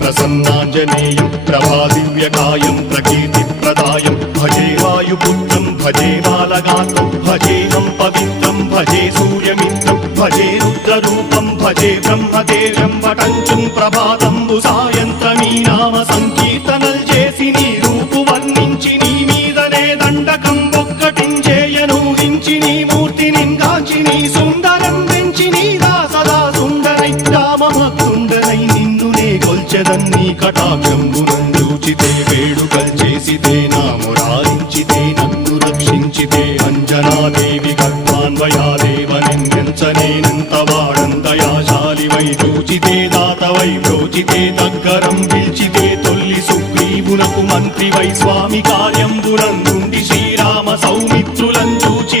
प्रसन्नाञ्जनेयं प्रभादिव्यकायं प्रकीर्तिप्रदायं भजे वायुपुत्रं भजे बालगात्रं भजेऽहं पवित्रं भजे सूर्यमित्रं भजे रुद्ररूपं भजे ब्रह्मदेव्यं वटञ्चुं ప్రభాతంబు సాయంత్రమీ నామ సంకీర్తనల్ చేసి నీ రూపు వర్ణించి నీ మీదనే దండకం ఒక్కటించేయనూహించి నీ మూర్తిని గాంచి నీ సుందరం పెంచి నీ దాసదా సుందరై రామభక్తుండనై నిన్నునే కొల్చెదన్నీ కటాక్షంబునందూచితే వేడుకల్ చేసితే నా మురారించితే నన్ను రక్షించితే అంజనాదేవి గర్భాన్వయాదేవ నిన్నెంచనేనంత వాడందయాశాలివై చూచితే దాతవై ప్రోచితే దగ్గరం పిల్చితే తొల్లి సుగ్రీవునకు మంత్రివై స్వామి కార్యంబునందుండి శ్రీరామ సౌమిత్రులం చూచి